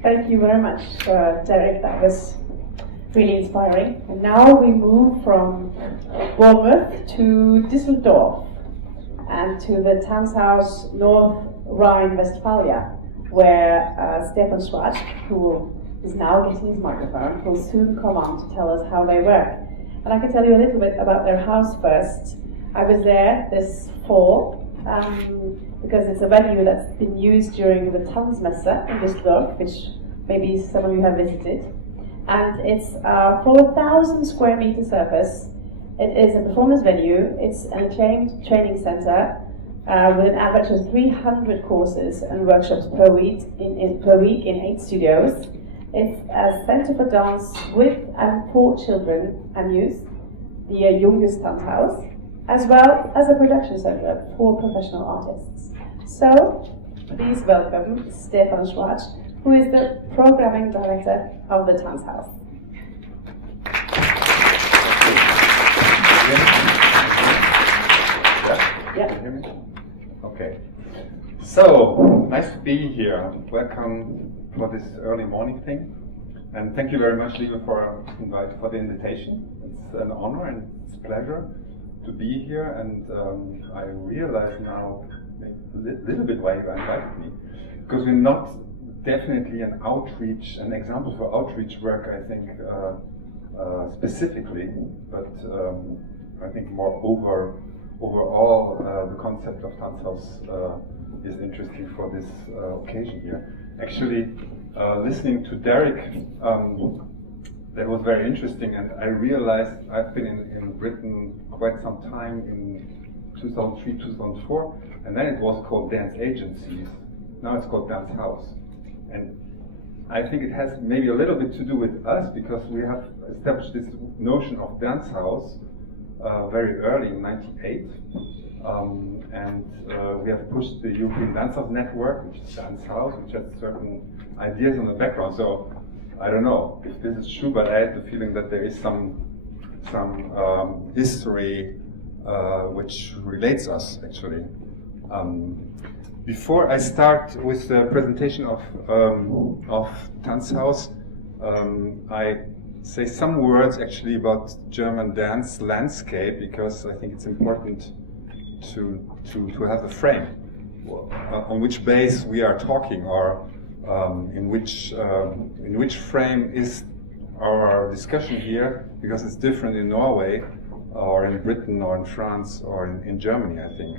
Thank you very much, Derek. That was really inspiring. And now we move from Bournemouth to Düsseldorf and to the Tanzhaus North Rhine-Westphalia, where Stefan Schwarz, who is now getting his microphone, will soon come on to tell us how they work. And I can tell you a little bit about their house first. I was there this fall because it's a venue that's been used during the Tanzmesse in Düsseldorf, which maybe some of you have visited. And it's a 4,000 square meter surface. It is a performance venue. It's an acclaimed training center with an average of 300 courses and workshops per week in 8 studios. It's a center for dance with and for children and youth, the youngest Tanzhaus, as well as a production center for professional artists. So, please welcome Stefan Schwarz, who is the programming director of the Tanzhaus. Yeah. Can you hear me? Okay. So, nice to be here. Welcome for this early morning thing. And thank you very much, Liebe, for the invitation. It's an honor and it's a pleasure to be here. And I realize now a little bit why you invited me. Because we're not definitely an example for outreach work, I think, specifically, but I think more overall the concept of Tanzhaus is interesting for this occasion here. Actually, listening to Derek, that was very interesting, and I realized I've been in Britain quite some time, in 2003, 2004, and then it was called Dance Agencies. Now it's called Tanzhaus. And I think it has maybe a little bit to do with us, because we have established this notion of Tanzhaus very early in '98, and we have pushed the European Tanzhaus Network, which is Tanzhaus, which has certain ideas on the background. So I don't know if this is true, but I had the feeling that there is some history which relates us actually. Before I start with the presentation of Tanzhaus, I say some words actually about German dance landscape, because I think it's important to have a frame on which base we are talking, or in which frame is our discussion here, because it's different in Norway or in Britain or in France or in Germany, I think.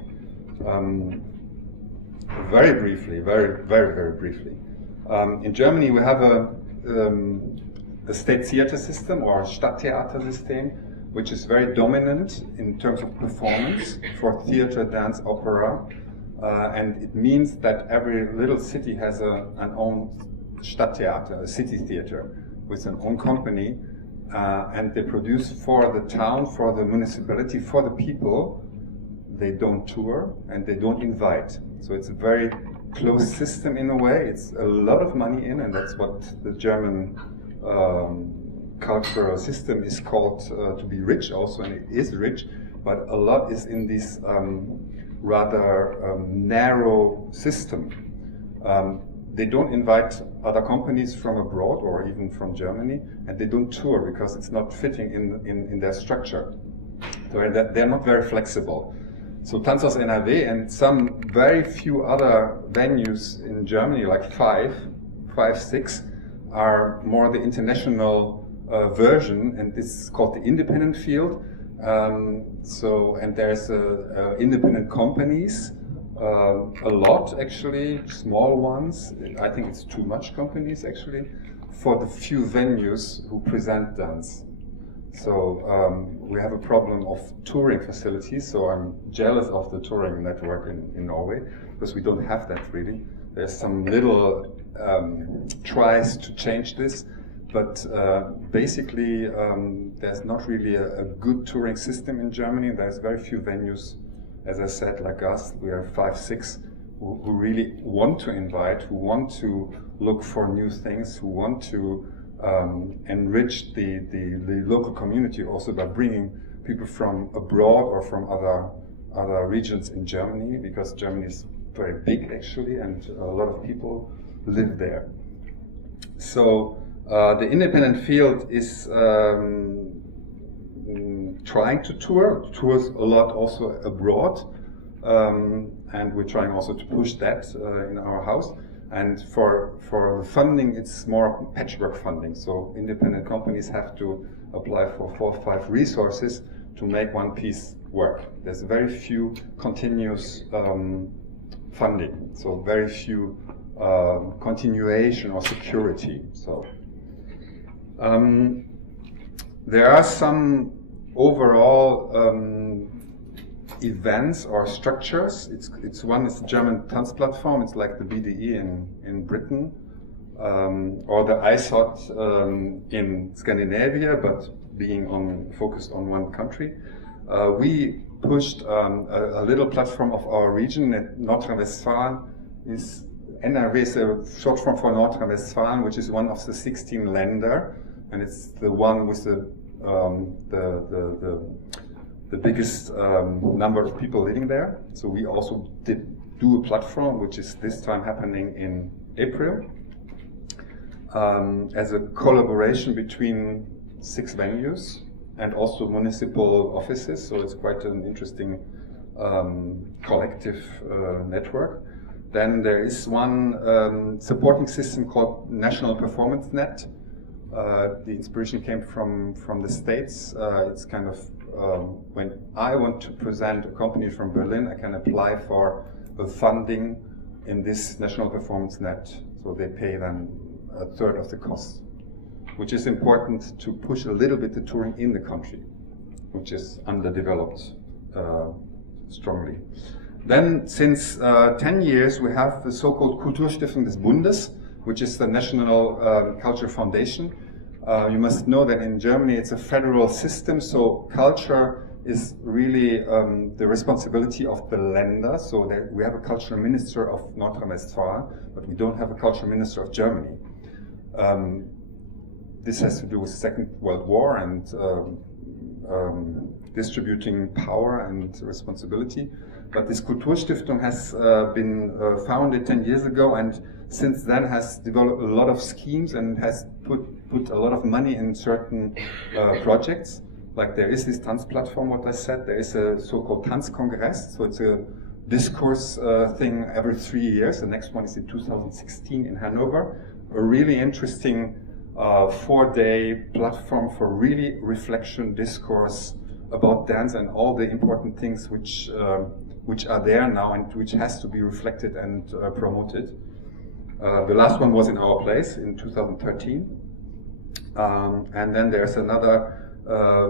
Very briefly, very briefly. In Germany, we have a state theater system, or Stadttheatersystem, which is very dominant in terms of performance for theater, dance, opera, and it means that every little city has an own Stadttheater, a city theater, with an own company, and they produce for the town, for the municipality, for the people. They don't tour and they don't invite. So it's a very closed system in a way. It's a lot of money in, and that's what the German cultural system is called, to be rich also, and it is rich, but a lot is in this rather narrow system. They don't invite other companies from abroad or even from Germany, and they don't tour because it's not fitting in their structure. So they're not very flexible. So Tanzhaus NRW and some very few other venues in Germany, like five, six, are more the international version, and this is called the independent field. And there's independent companies, a lot actually, small ones. I think it's too much companies actually, for the few venues who present dance. So we have a problem of touring facilities, so I'm jealous of the touring network in Norway, because we don't have that really. There's some little tries to change this, but basically there's not really a good touring system in Germany. There's very few venues, as I said, like us. We are 5, 6 who really want to invite, who want to look for new things, who want to enrich the local community also by bringing people from abroad or from other regions in Germany, because Germany is very big actually, and a lot of people live there. So the independent field is trying to tours a lot also abroad, and we're trying also to push that in our house. And for the funding, it's more patchwork funding. So independent companies have to apply for 4 or 5 resources to make one piece work. There's very few continuous funding, so very few continuation or security. So there are some overall events or structures. It's one is the German Tanz platform. It's like the BDE in Britain, or the ISOT in Scandinavia, but being focused on one country. We pushed a little platform of our region at Nordrhein-Westfalen. Is NRW is a short form for Nordrhein-Westfalen, which is one of the 16 Länder, and it's the one with the biggest number of people living there. So we also do a platform, which is this time happening in April, as a collaboration between 6 venues and also municipal offices. So it's quite an interesting collective network. Then there is one supporting system called National Performance Net. The inspiration came from the States. It's kind of when I want to present a company from Berlin, I can apply for a funding in this National Performance Net. So they pay then 1/3 of the cost, which is important to push a little bit the touring in the country, which is underdeveloped strongly. Then since 10 years we have the so-called Kulturstiftung des Bundes, which is the National Culture Foundation. You must know that in Germany it's a federal system, so culture is really the responsibility of the Länder. So we have a cultural minister of Nordrhein-Westfalen, but we don't have a cultural minister of Germany. This has to do with the Second World War and distributing power and responsibility. But this Kulturstiftung has been founded 10 years ago, and since then has developed a lot of schemes and has put a lot of money in certain projects. Like there is this Tanz platform, what I said, there is a so-called Tanzkongress, so it's a discourse thing every 3 years. The next one is in 2016 in Hanover. A really interesting 4-day platform for really reflection, discourse about dance and all the important things which are there now and which has to be reflected and promoted. The last one was in our place in 2013. And then there's another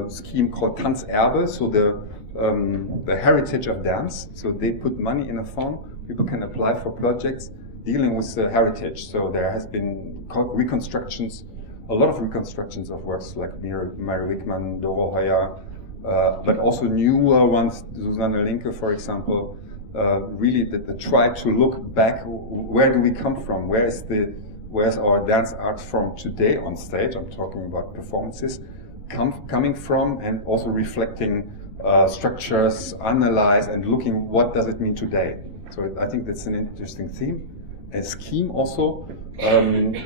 scheme called Tanzerbe, so the heritage of dance. So they put money in a fund. People can apply for projects dealing with the heritage. So there has been reconstructions, a lot of reconstructions of works like Mary Wickman, Doro Heuer, but also newer ones, Susanne Linke, for example, really that try to look back. Where do we come from? Where's our dance art from today on stage? I'm talking about performances coming from, and also reflecting structures, analyze, and looking what does it mean today. So I think that's an interesting theme. A scheme also, and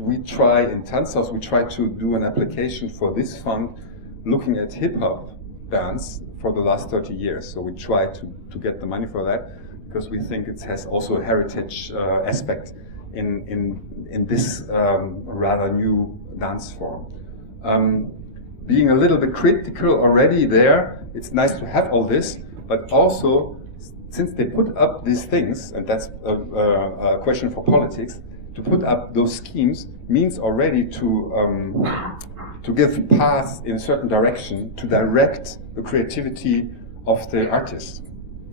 we try in Tanzhaus, we try to do an application for this fund, looking at hip-hop dance for the last 30 years. So we try to get the money for that, because we think it has also a heritage aspect in this rather new dance form. Being a little bit critical already there, it's nice to have all this, but also, since they put up these things, and that's a question for politics, to put up those schemes means already to give paths in a certain direction, to direct the creativity of the artists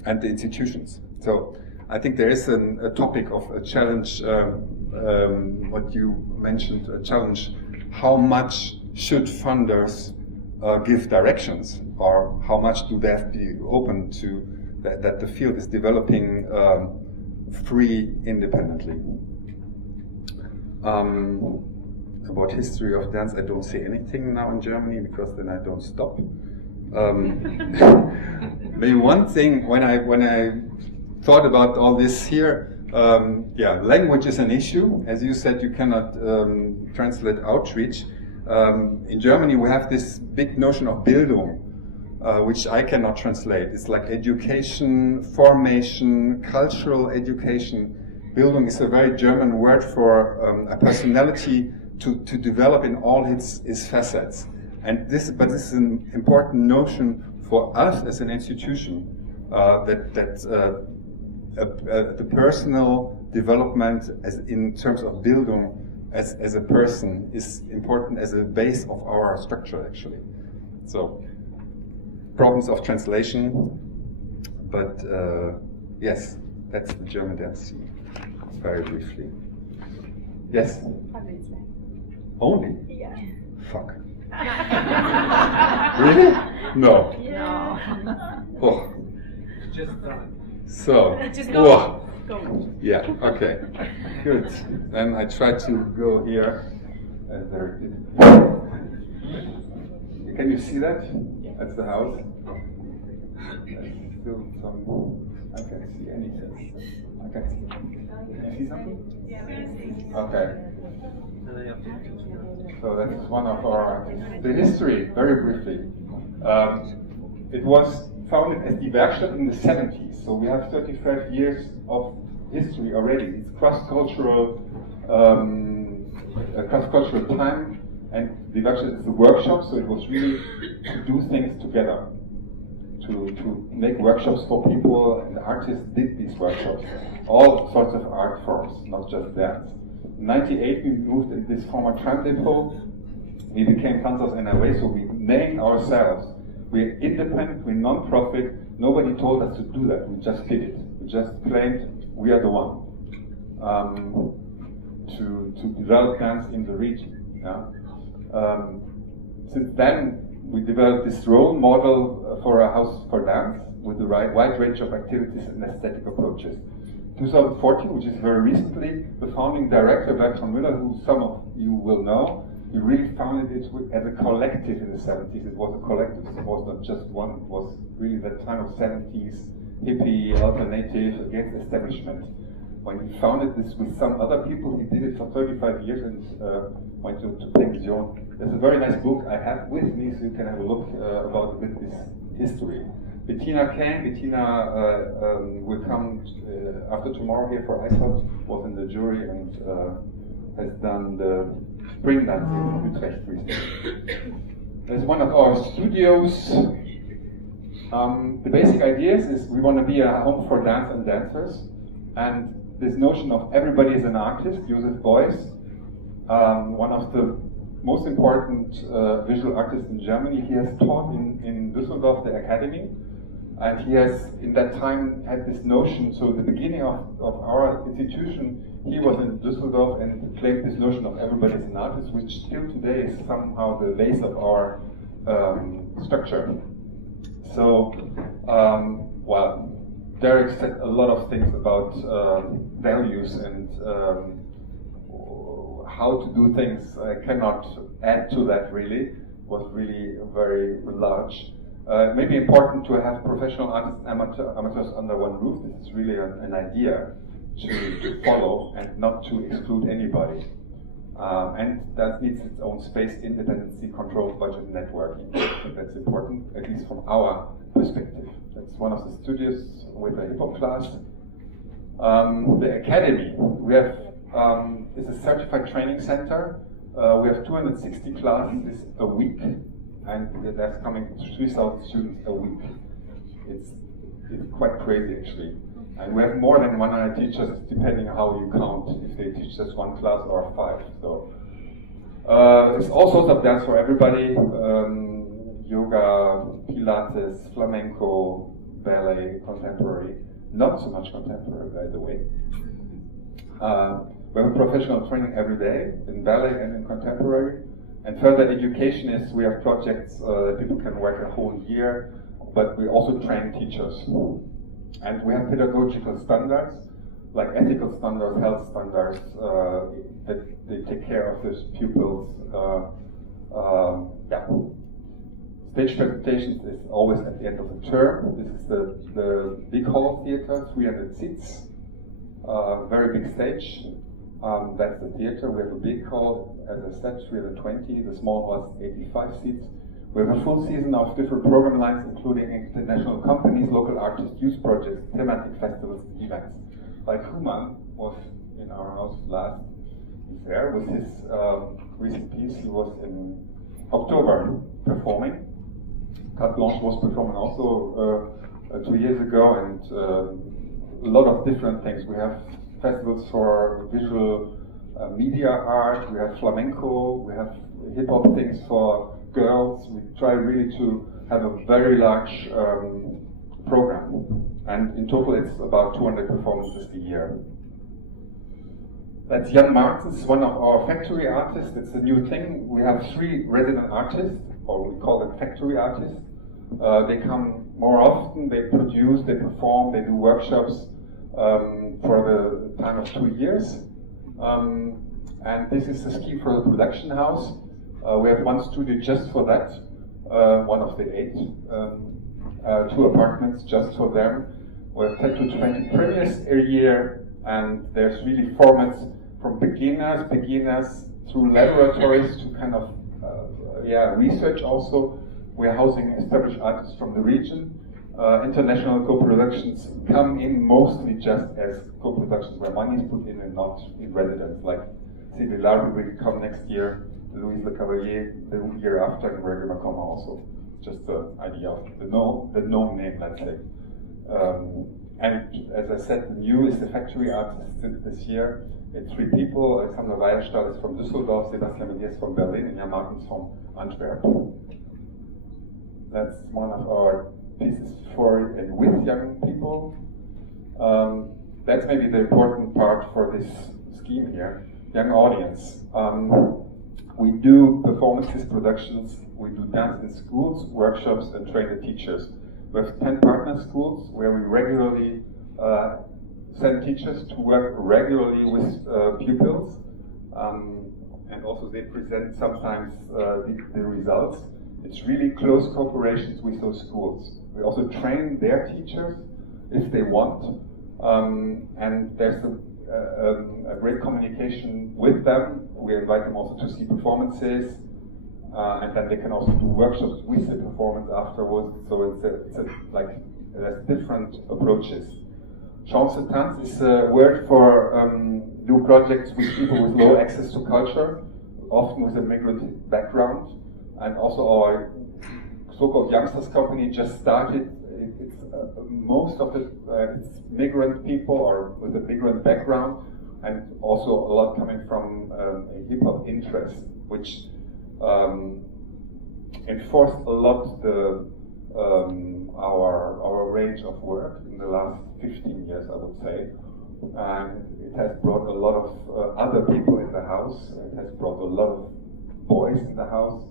and the institutions. So I think there is a topic of a challenge, what you mentioned, a challenge, how much should funders give directions, or how much do they have to be open to that the field is developing free independently. About history of dance, I don't say anything now in Germany, because then I don't stop. Maybe one thing, when I thought about all this here, Yeah, language is an issue. As you said, you cannot translate outreach. In Germany, we have this big notion of Bildung, which I cannot translate. It's like education, formation, cultural education. Bildung is a very German word for a personality to develop in all its facets. And this is an important notion for us as an institution, that the personal development as in terms of Bildung as a person is important as a base of our structure, actually. So, problems of translation, but yes, that's the German dance scene, very briefly. Yes? 5 minutes left. Only? Yeah. Fuck. Really? No. No. Oh. Just done. So. Just go. Whoa. Go. Yeah, okay. Good. Then I try to go here. There. Can you see that? That's the house. There's still some. I can't see anything. I can't see. Can you see something? Okay. So that's one of the history, very briefly. It was founded as Die Werkstatt in the 70s, so we have 35 years of history already. It's cross-cultural time, and Die Werkstatt is a workshop, so it was really to do things together, to make workshops for people, and the artists did these workshops, all sorts of art forms, not just dance. In 1998 we moved in this former tram depot. We became Tanzhaus NRW, so we named ourselves. We're independent, we're non-profit. Nobody told us to do that. We just did it. We just claimed we are the one to develop dance in the region. Yeah? Since then, we developed this role model for a house for dance with a wide range of activities and aesthetic approaches. 2014, which is very recently, the founding director, Bertrand Müller, who some of you will know, he really founded it as a collective in the 70s. It was a collective, it was not just one, it was really that time of 70s, hippie, alternative, against establishment. When he founded this with some other people, he did it for 35 years and went to pension. There's a very nice book I have with me, so you can have a look about a bit this history. Bettina came. Bettina will come after tomorrow here for ISOT, was in the jury and has done the spring dance in Utrecht recently. There's one of our studios. The basic idea is we want to be a home for dance and dancers, and this notion of everybody is an artist, Joseph Beuys, one of the most important visual artists in Germany. He has taught in Düsseldorf, the academy. And he has, in that time, had this notion. So the beginning of our institution, he was in Düsseldorf and claimed this notion of everybody as an artist, which still today is somehow the base of our structure. So, well, Derek said a lot of things about values and how to do things. I cannot add to that really. It was really very large. It may be important to have professional artists and amateurs under one roof. This is really an idea to follow and not to exclude anybody. And that needs its own space, independency, control, budget, networking. So that's important, at least from our perspective. That's one of the studios with a hip hop class. The academy, we have, is a certified training center. We have 260 classes a week. And that's coming 3,000 students a week. It's quite crazy actually. And we have more than 100 teachers, depending on how you count, if they teach just one class or 5. So there's all sorts of dance for everybody: yoga, Pilates, flamenco, ballet, contemporary. Not so much contemporary, by the way. We have professional training every day in ballet and in contemporary. And further education is, we have projects that people can work a whole year, but we also train teachers. And we have pedagogical standards, like ethical standards, health standards, that they take care of these pupils. Yeah. Stage presentations is always at the end of the term. This is the big hall theater, 300 seats. very big stage. That's the theater. We have a big hall, as I said, 320. The small hall is 85 seats. We have a full season of different program lines, including international companies, local artists, youth projects, thematic festivals, events. Like Human was in our house last year with his recent piece. He was in October performing. Carte Blanche was performing also 2 years ago, and a lot of different things. We have festivals for visual media art, we have flamenco, we have hip-hop things for girls. We try really to have a very large program, and in total it's about 200 performances a year. That's Jan Martens, one of our factory artists. It's a new thing. We have 3 resident artists, or we call them factory artists. They come more often, they produce, they perform, they do workshops for the time of 2 years. And this is the scheme for the production house. We have 1 studio just for that, one of the 8. 2 apartments just for them. We have 10 to 20 premieres a year, and there's really formats from beginners through laboratories to kind of research also. We're housing established artists from the region. International co-productions come in mostly just as co-productions where money is put in and not in residence. Like Sylvie Larby will come next year, Louise Le Cavalier the year after, and Gregory Macoma also. Just the idea of the known name, let's say. And as I said, the new is the factory artist this year. It's 3 people. Alexander Weierstadt is from Düsseldorf, Sebastian Medias from Berlin, and Jan Martens from Antwerp. That's one of our pieces for and with young people. That's maybe the important part for this scheme here. Young audience. We do performances, productions, we do dance in schools, workshops, and train the teachers. We have 10 partner schools where we regularly send teachers to work regularly with pupils, and also they present sometimes the results. It's really close cooperations with those schools. We also train their teachers if they want, and there's a great communication with them. We invite them also to see performances, and then they can also do workshops with the performance afterwards. So there's different approaches. Chance de Tanz is a word for new projects with people with low access to culture, often with a migrant background. And also our so-called youngsters company just started. It's most of it it's migrant people or with a migrant background, and also a lot coming from a hip-hop interest, which enforced a lot our range of work in the last 15 years, I would say. And it has brought a lot of other people in the house. It has brought a lot of boys in the house,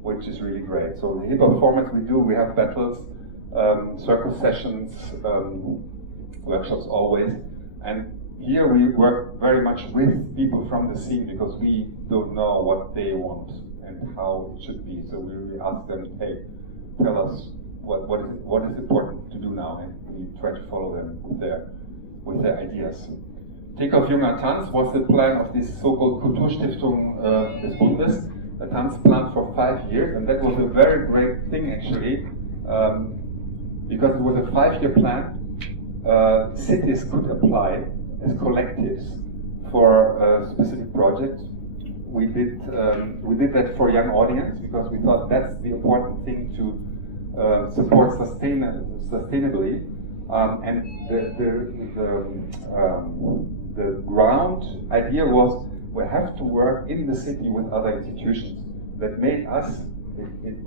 which is really great. So the hip-hop formats we do, we have battles, circle sessions, workshops always. And here we work very much with people from the scene because we don't know what they want and how it should be. So we really ask them, hey, tell us what is important to do now, and we try to follow them with their ideas. Takeoff Junger Tanz was the plan of this so-called Kulturstiftung des Bundes, a Tanzplan for 5 years, and that was a very great thing actually, because it was a 5-year plan. Cities could apply as collectives for a specific project. We did that for young audience because we thought that's the important thing to support sustainably. And the ground idea was we have to work in the city with other institutions. That made us, it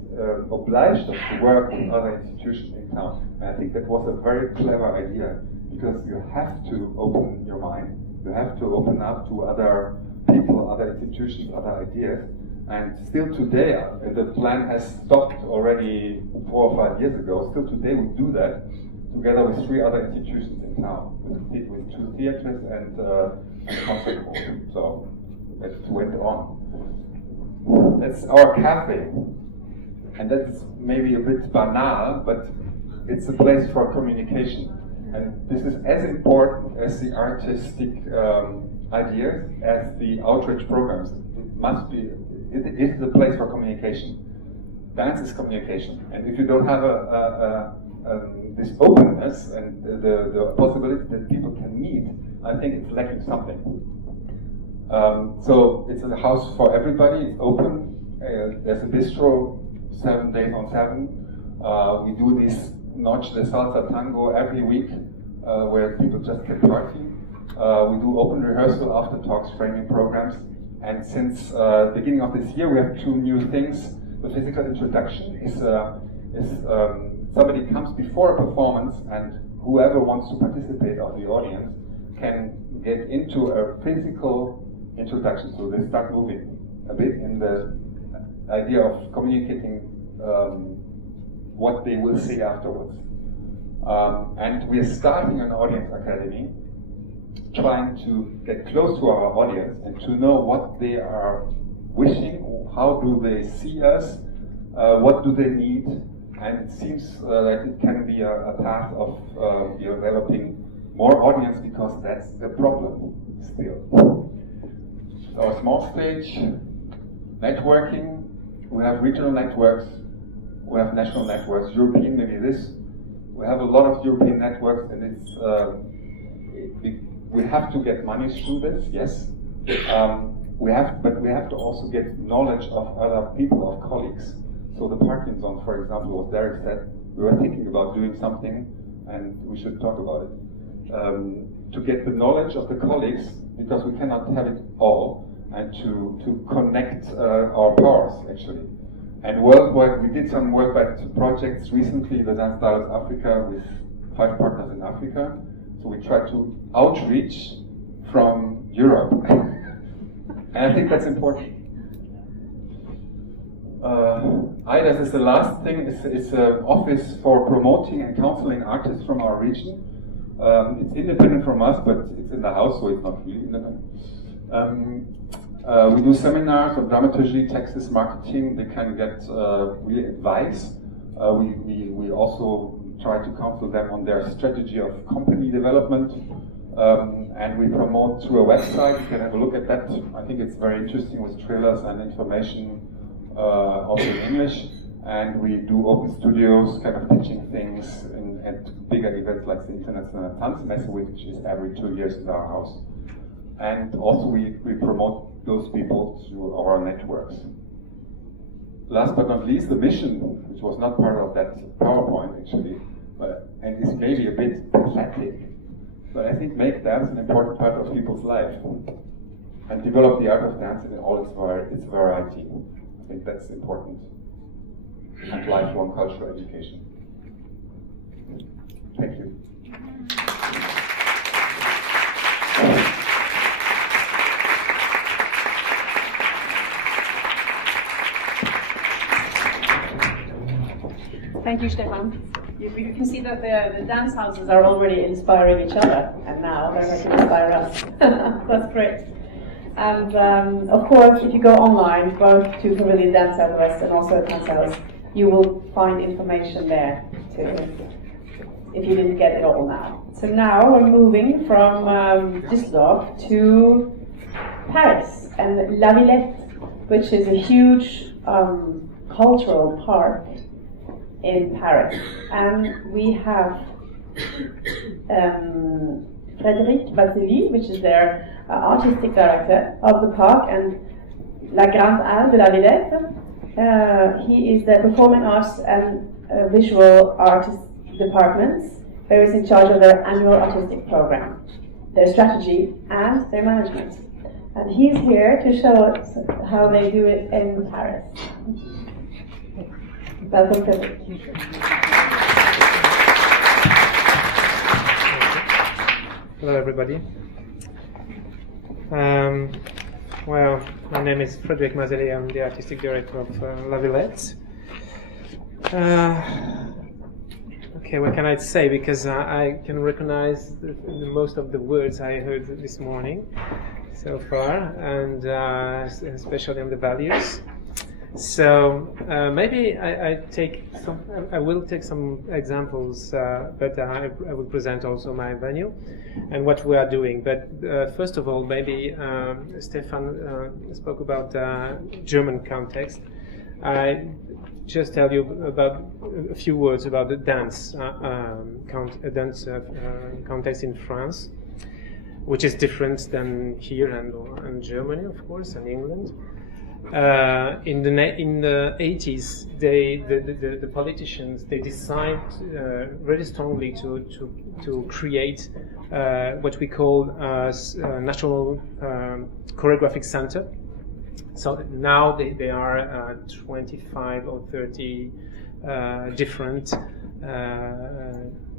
obliged us to work with other institutions in town. And I think that was a very clever idea because you have to open your mind. You have to open up to other people, other institutions, other ideas. And still today, the plan has stopped already 4 or 5 years ago. Still today we do that together with 3 other institutions in town, with 2 theaters and a concert hall. So it went on. That's our cafe. And that's maybe a bit banal, but it's a place for communication. And this is as important as the artistic ideas, as the outreach programs. It must be, it is a place for communication. Dance is communication. And if you don't have this openness and the possibility that people can meet, I think it's lacking something. So it's a house for everybody, it's open. There's a bistro 7 days on 7. We do this Noche de Salsa Tango every week, where people just can party. We do open rehearsal, after talks, framing programs. And since the beginning of this year, we have 2 new things. The physical introduction is somebody comes before a performance, and whoever wants to participate of the audience can get into a physical introduction. So they start moving a bit in the idea of communicating what they will see afterwards. And we are starting an audience academy, trying to get close to our audience and to know what they are wishing, how do they see us, what do they need, and it seems that it can be a path of developing more audience, because that's the problem still. Our small stage, networking, we have regional networks, we have national networks, European maybe this. We have a lot of European networks, and it's we have to get money through this, yes. But we have to also get knowledge of other people, of colleagues. So the parking zone, for example, what Derek said, we were thinking about doing something, and we should talk about it. To get the knowledge of the colleagues, because we cannot have it all, and to connect our powers, actually. And worldwide, we did some worldwide projects recently, the Tanzhaus Africa, with 5 partners in Africa. So we try to outreach from Europe. And I think that's important. IDAS is the last thing. It's an office for promoting and counseling artists from our region. It's independent from us, but it's in the house, so it's not really independent. We do seminars on dramaturgy, texts, marketing. They can get real advice. We also try to counsel them on their strategy of company development. And we promote through a website. You can have a look at that. I think it's very interesting with trailers and information also in English. And we do open studios, kind of pitching things at bigger events like the International Tanzmesse, which is every 2 years in our house. And also we promote those people through our networks. Last but not least, the mission, which was not part of that PowerPoint actually, and is maybe a bit pathetic, but I think make dance an important part of people's life and develop the art of dance in all its variety. I think that's important. And lifelong cultural education. Thank you. Thank you, Stefan. You can see that the dance houses are already inspiring each other, and now they're going to inspire us. That's great. And of course, if you go online, both to Pavilion Dance Southwest and also at Tanzhaus, you will find information there too, if you didn't get it all now. So now we're moving from Düsseldorf to Paris and La Villette, which is a huge cultural park in Paris. And we have Frédéric, which is their artistic director of the park, and La Grande Halle de la Villette. He is the performing arts and visual artist departments, who is in charge of their annual artistic program, their strategy and their management. And he's here to show us how they do it in Paris. Welcome, Frédéric. Hello, everybody. Well, my name is Frédéric Mazelly. I'm the artistic director of La Villette. Okay, what can I say? Because I can recognize most of the words I heard this morning so far, and especially on the values. So maybe I will take some examples, but I will present also my venue and what we are doing. But first of all, maybe Stefan spoke about German context. I just tell you about a few words about the dance context in France, which is different than here and Germany, of course, and England. In the 80s, the politicians decide very strongly to create what we call National Choreographic Center. So now they are 25 or 30 different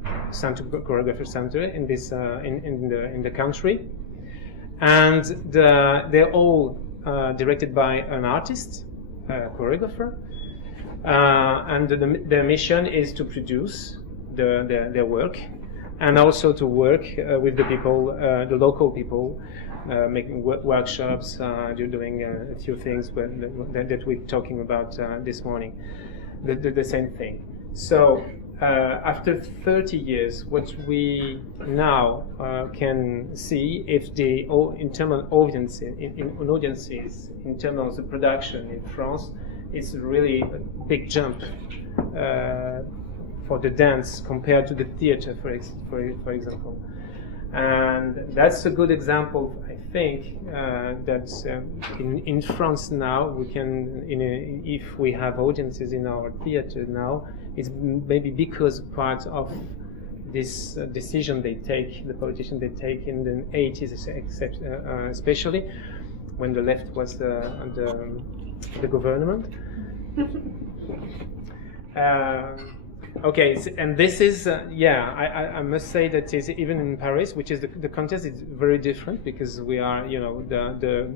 choreographer center in this in the country, and they're all directed by an artist, choreographer, and their mission is to produce their work, and also to work with the people, the local people, making workshops, doing a few things that we're talking about this morning. The same thing. So after 30 years, what we now can see, if the internal audiences, in terms of the production in France, it's really a big jump for the dance compared to the theater, for example. And that's a good example, I think, that in France now we can, if we have audiences in our theater now, it's maybe because part of this decision they take, the politicians they take in the 80s, especially when the left was the government. Okay, and this is, I must say that is even in Paris, which is the context is very different, because we are, the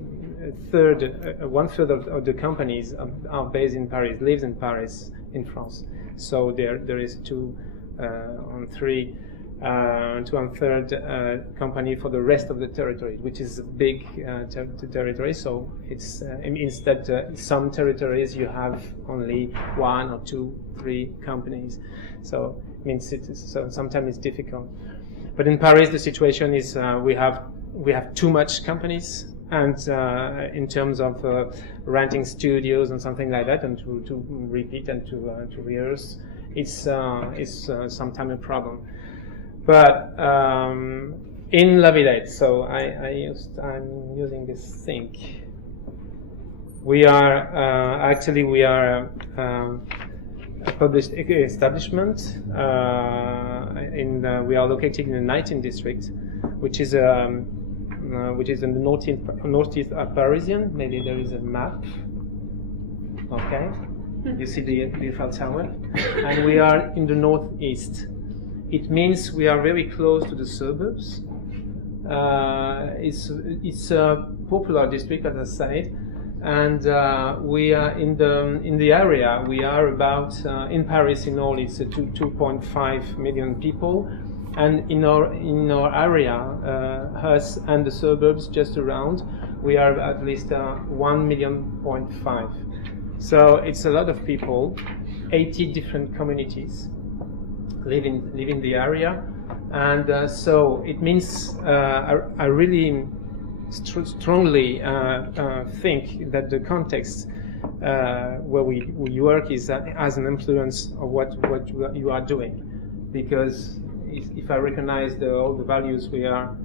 one third of the companies are based in Paris, lives in Paris, in France. So there is 2 on 3, 2 and third company for the rest of the territory, which is a big territory. So it's means that some territories you have only 1 or 2, 3 companies. So it means so sometimes it's difficult. But in Paris, the situation is we have too much companies, and in terms of renting studios and something like that, and to repeat and to rehearse, it's sometimes a problem. But in La Villette, so I'm using this thing. We are a published establishment. We are located in the 19th district, which is in the northeast Parisian. Maybe there is a map. Okay, you see the Eiffel Tower, and we are in the northeast. It means we are very close to the suburbs. It's a popular district, as I said, and we are in the area. We are about in Paris in all. It's 2.5 million people, and in our area, us and the suburbs just around, we are at least 1.5 million. So it's a lot of people, 80 different communities live in the area, and so it means I really strongly think that the context where we work has an influence of what you are doing, because if I recognize all the values we are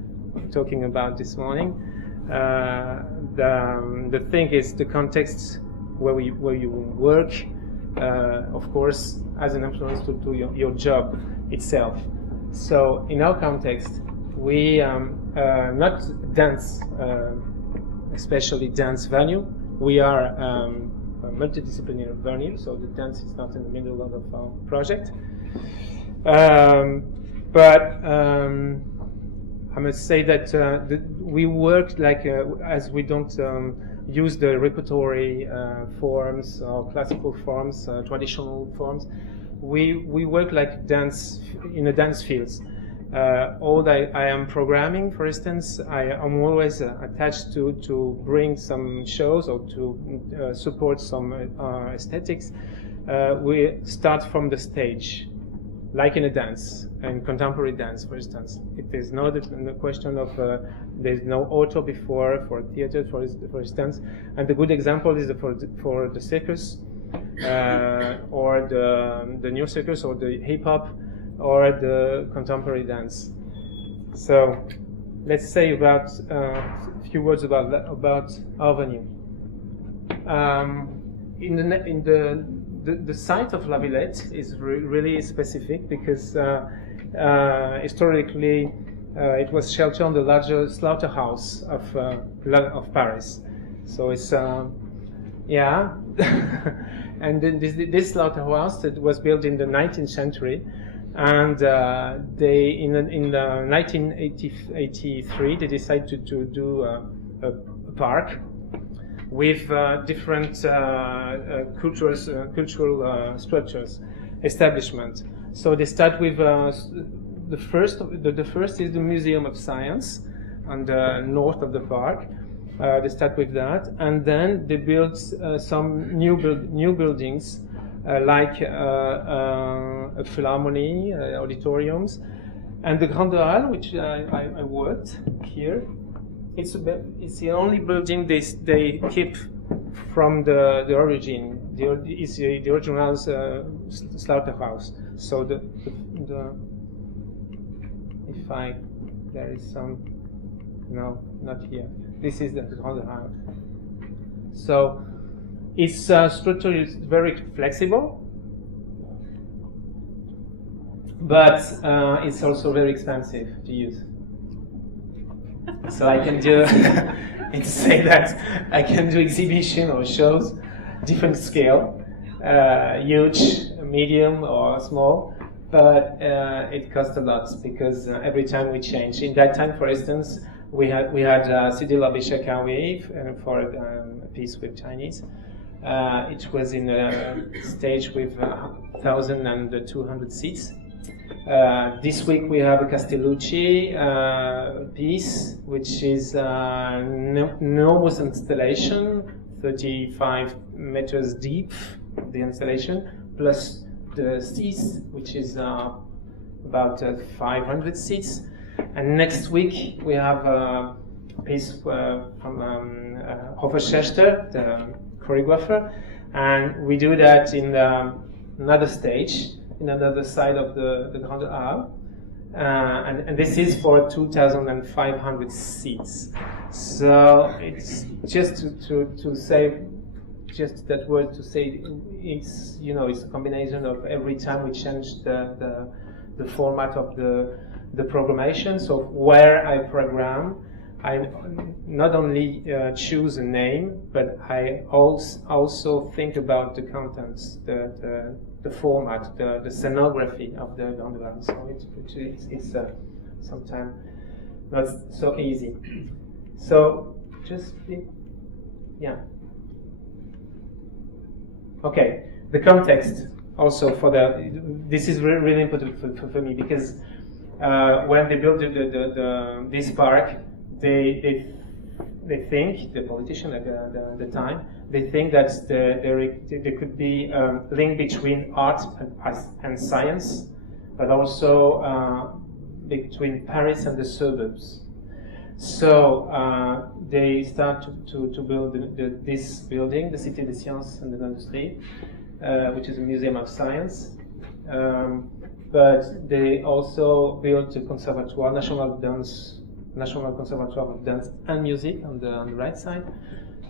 talking about this morning, the thing is the context where you work, of course, has an influence to your job itself. So in our context, we not dance, especially dance venue. We are a multidisciplinary venue, so the dance is not in the middle of our project. But I must say that we work like as we don't use the repertory forms or classical forms, traditional forms. We work like dance in a dance fields, all I am programming, for instance, I am always attached to bring some shows or to support some aesthetics. We start from the stage, like in a dance, in contemporary dance, for instance. It is not a question of there's no author before for theater, for instance. And the good example is for the circus, or the new circus, or the hip hop, or the contemporary dance. So let's say about a few words about our venue. The site of La Villette is really specific because historically it was sheltered on the larger slaughterhouse of Paris. So it's yeah, and then this slaughterhouse that was built in the 19th century, and they in 1983 they decided to do a park with different cultural structures, establishment. So they start with the first is the Museum of Science on the north of the park. They start with that, and then they build some new buildings like a philharmony, auditoriums, and the Grande Halle, which I worked here. It's the only building they keep from the origin. It's the original slaughterhouse. So there is some, no, not here. This is the Grande Halle. So its structure is very flexible, but it's also very expensive to use. So I can do, to say that I can do exhibition or shows, different scale, huge, medium, or small, but it costs a lot because every time we change. In that time, for instance, we had Sidi Labishakawi for a piece with Chinese. It was in a stage with 1,200 seats. This week we have a Castellucci piece, which is an enormous installation, 35 meters deep, the installation, plus the seats, which is about 500 seats. And next week we have a piece from Hofer Schechter, the choreographer, and we do that in another stage, in another side of the Grande Halle, and this is for 2,500 seats. So it's just to say, just that word to say, it's it's a combination of every time we change the format of the programmation. So where I program, I not only choose a name, but I also think about the contents, the format, the scenography of the Grande Halle. So it's sometimes not so easy. So just yeah. Okay, the context also this is really important for me, because when they built this park, they think, the politician at the time, they think that there could be a link between art and science, but also between Paris and the suburbs. So they start to build this building, the Cité des Sciences et de l'Industrie, which is a museum of science. But they also built a conservatoire, National Conservatoire of Dance and Music on the right side,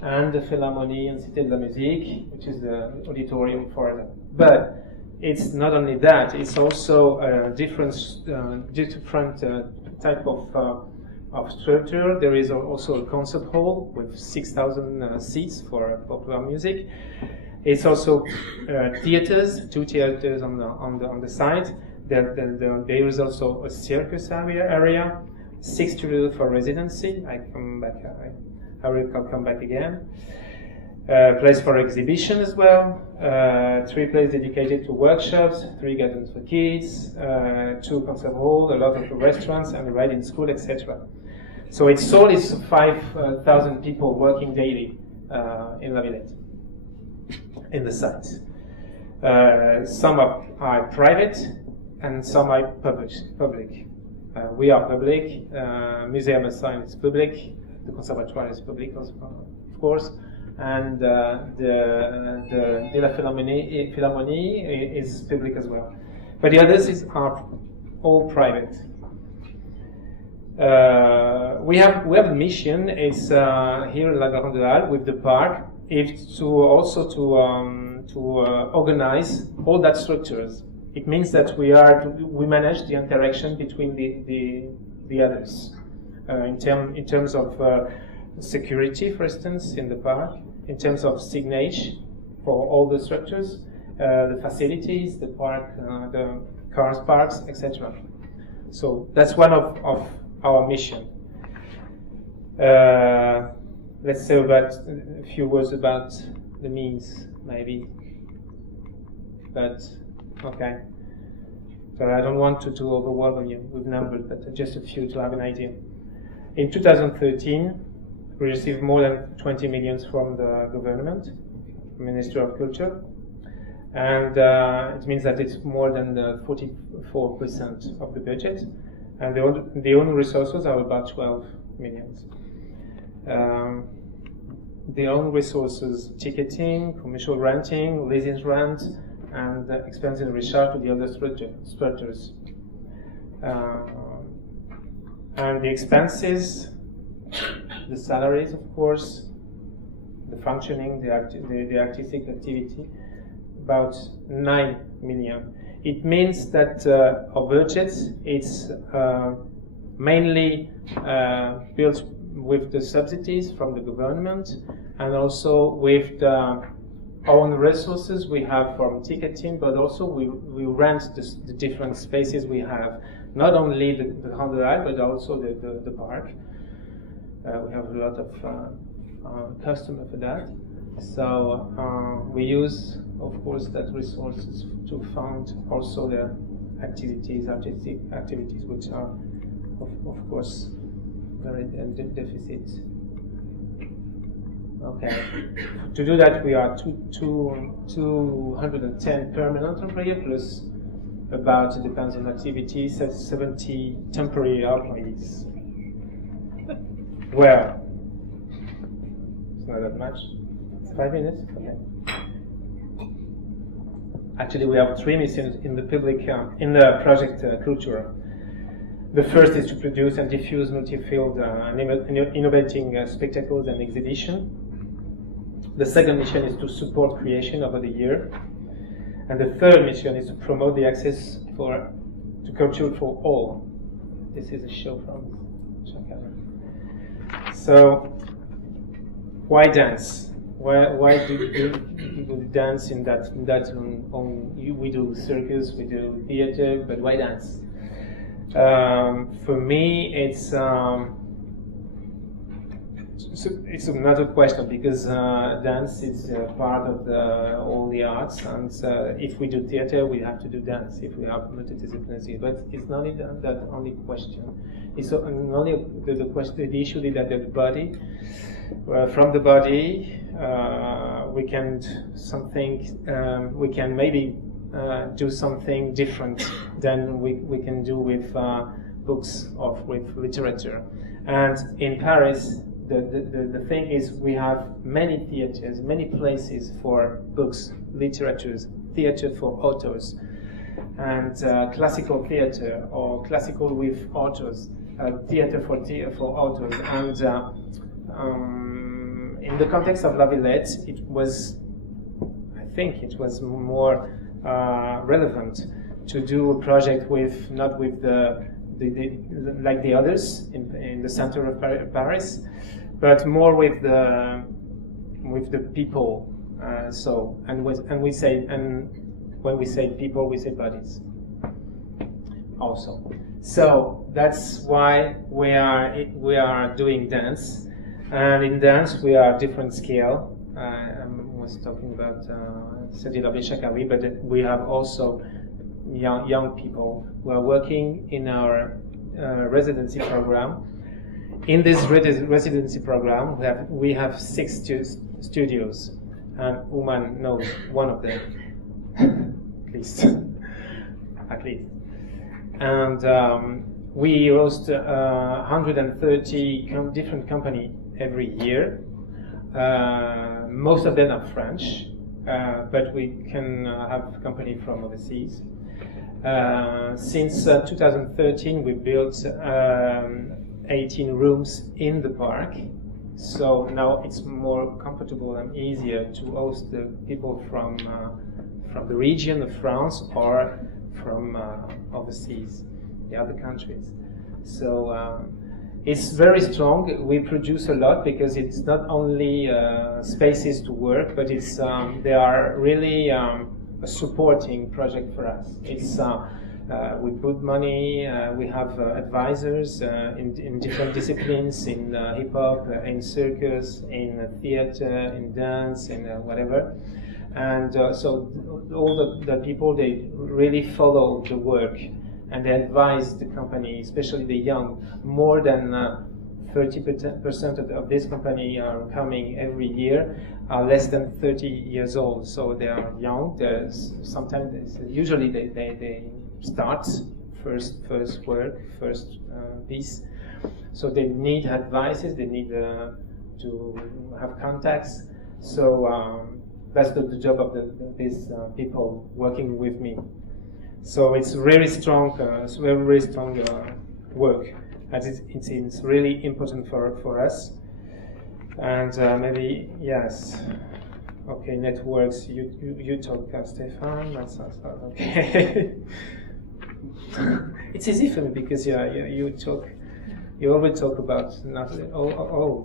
and the Philharmonie and Cité de la Musique, which is the auditorium for them. But it's not only that; it's also a different type of structure. There is also a concert hall with 6,000 seats for popular music. It's also theaters, 2 theaters on the side. There is also a circus area, 6 studios for residency. I will come back again. Place for exhibition as well, 3 places dedicated to workshops, 3 gardens for kids, 2 concert halls, a lot of restaurants and a riding school, etc. So its soul is 5,000 people working daily in La Villette, in the site. Some are private and some are public. We are public, Museum of Science is public, the Conservatoire is public, of course, and de la Philharmonie is public as well. But the others are all private. We have a mission. It's here in La Grande Halle with the park. It's to organize all that structures. It means that we manage the interaction between the others in terms of security, for instance, in the park, in terms of signage for all the structures, the facilities, the park, the cars parks, etc. So that's one of our mission. Let's say about a few words about the means, maybe. But okay. So I don't want to overwhelm you with numbers, but just a few to have an idea. In 2013, we received more than 20 million from the government, Ministry of Culture, and it means that it's more than 44% of the budget, and the own resources are about 12 million. The own resources: ticketing, commercial renting, leasing rent, and expenses recharged to the other structures. And the expenses, the salaries, of course, the functioning, the artistic activity, about 9 million. It means that our budget is mainly built with the subsidies from the government and also with the own resources we have from ticketing, but also we rent the different spaces we have, not only the Grande Halle, but also the park. We have a lot of customers for that. So we use, of course, that resources to fund also the activities, artistic activities, which are, of course, very deficit. Okay. To do that, we are 210 permanent employees plus about, it depends on activity, 70 temporary employees. Well, it's not that much. It's 5 minutes. Okay. Actually, we have 3 missions in the public, in the project Culture. The first is to produce and diffuse multi-field innovating spectacles and exhibition. The second mission is to support creation over the year. And the third mission is to promote the access to culture for all. This is a show from Chicago. So, why dance? Why do we dance in that we do circus, we do theater, but why dance? For me, it's another question, because dance is part of all the arts, and if we do theater, we have to do dance. If we have multidisciplinary, but it's not that only question. It's only the issue is that the body, from the body, we can maybe do something different than we can do with books or with literature. And in Paris, the thing is, we have many theaters, many places for books, literatures, theater for authors, and classical theater or classical with authors, theater for authors. And in the context of La Villette, I think it was more relevant to do a project with not with like the others in the center of Paris, but more with the people. And when we say people, we say bodies also. So that's why we are doing dance, and in dance we are different scale. I was talking about Cédric Chakawi, but we have also young people who are working in our residency program. In this residency program, we have 6 studios, and Uman knows one of them, at least. And we host 130 different companies every year. Most of them are French, but we can have company from overseas. Since 2013, we built 18 rooms in the park, so now it's more comfortable and easier to host the people from the region of France or from overseas, the other countries. So it's very strong. We produce a lot because it's not only spaces to work, but it's they are really a supporting project for us. It's we put money. We have advisors in different disciplines, in hip hop, in circus, in theater, in dance, in whatever. And so all the people, they really follow the work, and they advise the company, especially the young. More than 30% of this company are coming every year, are less than 30 years old, so they are young. Usually they start first work, first piece, so they need advices, they need to have contacts. So that's the job of these people working with me. So it's really strong, it's very strong work, and it's really important for us. And maybe yes, okay, networks. You talk, Stefan. That's okay. It's easy for me because you talk. You always talk about nothing,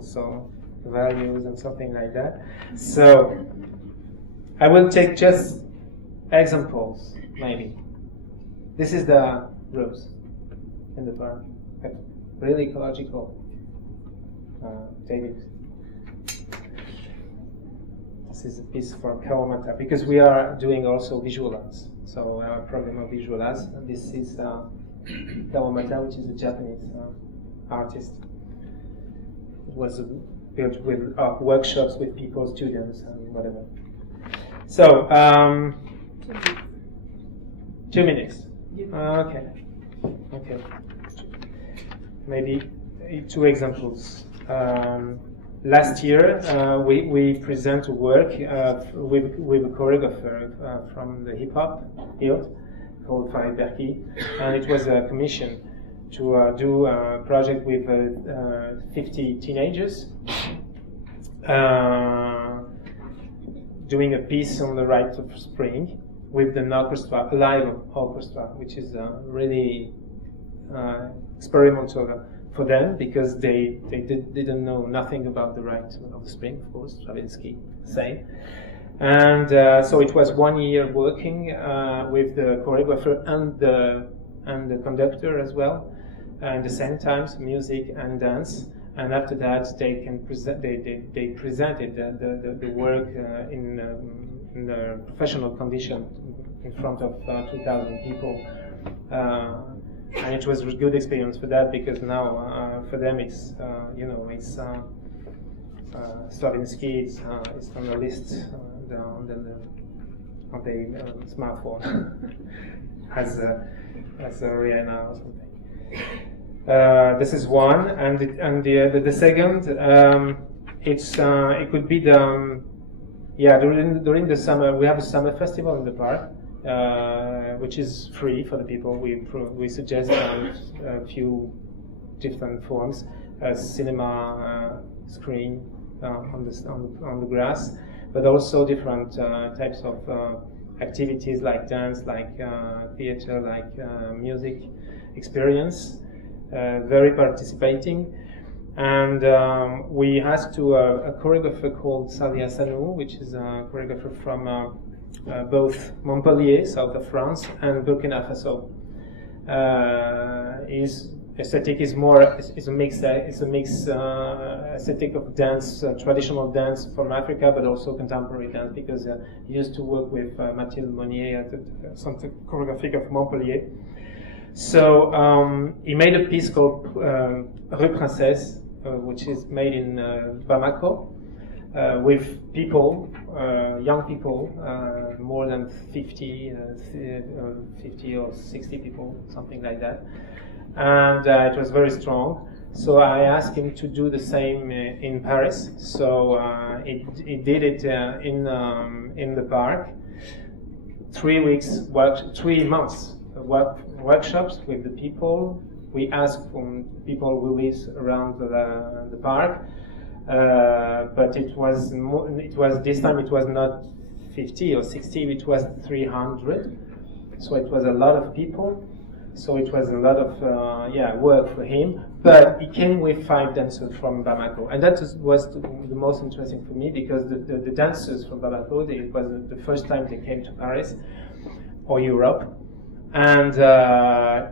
so values and something like that. So I will take just examples, maybe. This is the rooms in the park, really ecological. David. This is a piece for Kawamata, because we are doing also visual arts. So our program of visual arts, and this is Kawamata, which is a Japanese artist. It was built with workshops with people, students, and whatever. So, 2 minutes. Okay. Maybe 2 examples. Last year, we present a work with a choreographer from the hip hop field called Frédéric, and it was a commission to do a project with 50 teenagers, doing a piece on the Rite of Spring with an orchestra, a live orchestra, which is really experimental for them, because they didn't know nothing about the Rite of the Spring, of course, Stravinsky, same. And so it was 1 year working with the choreographer and the conductor as well, and the same times music and dance. And after that, they presented the work in a professional condition in front of 2,000 people. And it was a good experience for that, because now for them it's it's Stravinsky, it's on the list on the smartphone as a Rihanna or something. This is one, and the second, it could be during the summer. We have a summer festival in the park, which is free for the people. We suggest a few different forms: a cinema screen on the grass, but also different types of activities like dance, like theater, like music experience. Very participating. And we asked to a choreographer called Salia Sanou, which is a choreographer from both Montpellier, south of France, and Burkina Faso. He's aesthetic is more is a mix aesthetic of dance, traditional dance from Africa, but also contemporary dance, because he used to work with Mathilde Monnier at the Centre Chorégraphique of Montpellier. So he made a piece called Rue Princesse, which is made in Bamako, with people, young people, more than 50 or 60 people, something like that. And it was very strong. So I asked him to do the same in Paris. So he did it in the park. 3 months workshops with the people. We asked from people who live around the park, but it was this time it was not 50 or 60. It was 300. So it was a lot of people. So it was a lot of work for him, but he came with 5 dancers from Bamako, and that was the most interesting for me, because the dancers from Bamako, it was the first time they came to Paris or Europe, and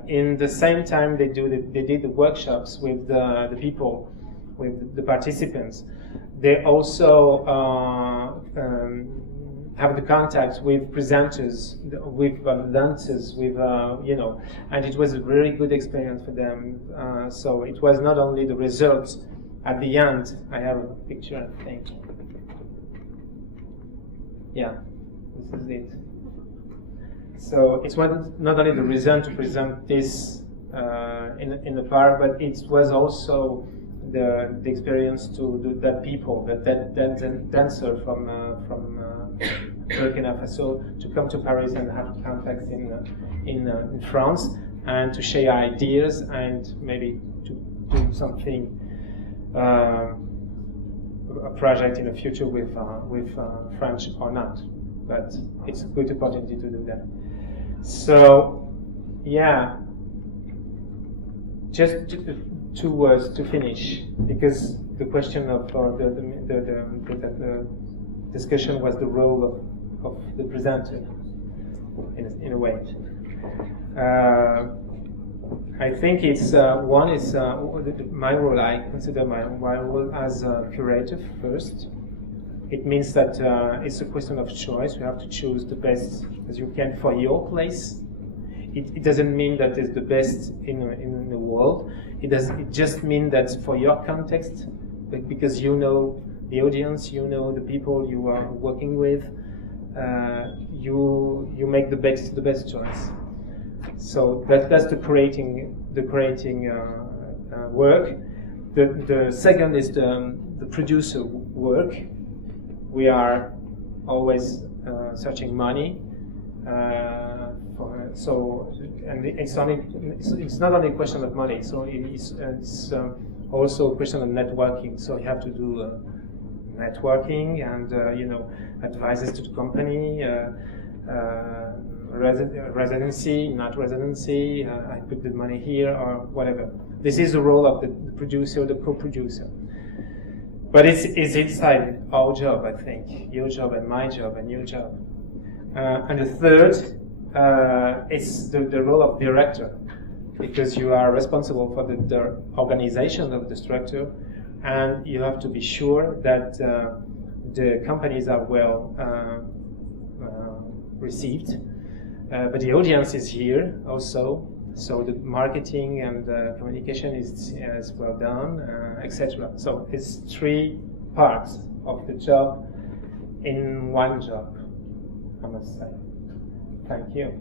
in the same time they did the workshops with the people, with the participants. They also have the contacts with presenters, with dancers, with and it was a very good experience for them. So it was not only the results at the end. I have a picture, I think. Yeah, this is it. So it was not only the reason to present this in the park, but it was also the experience to that people, that dancer from Burkina Faso, to come to Paris and have contacts in France, and to share ideas and maybe to do something, a project in the future with French or not. But it's a good opportunity to do that. So, yeah, just 2 words to finish, because the question of the discussion was the role of the presenter, in a way. I think it's one is my role. I consider my role as a curator first. It means that it's a question of choice. You have to choose the best as you can for your place. It doesn't mean that it's the best in the world. It just means that for your context, because you know the audience, you know the people you are working with, you make the best choice. So that's the creating work. The second is the producer work. We are always searching money, it's not only a question of money. So it's also a question of networking. So you have to do networking and advices to the company, residency, not residency. I put the money here or whatever. This is the role of the producer, the co-producer. But it's inside our job, I think, your job and my job and your job. And the third, it's the role of director, because you are responsible for the organization of the structure, and you have to be sure that the companies are well received. But the audience is here also, so the marketing and communication is well done, etc. So it's 3 parts of the job in one job, I must say. Thank you.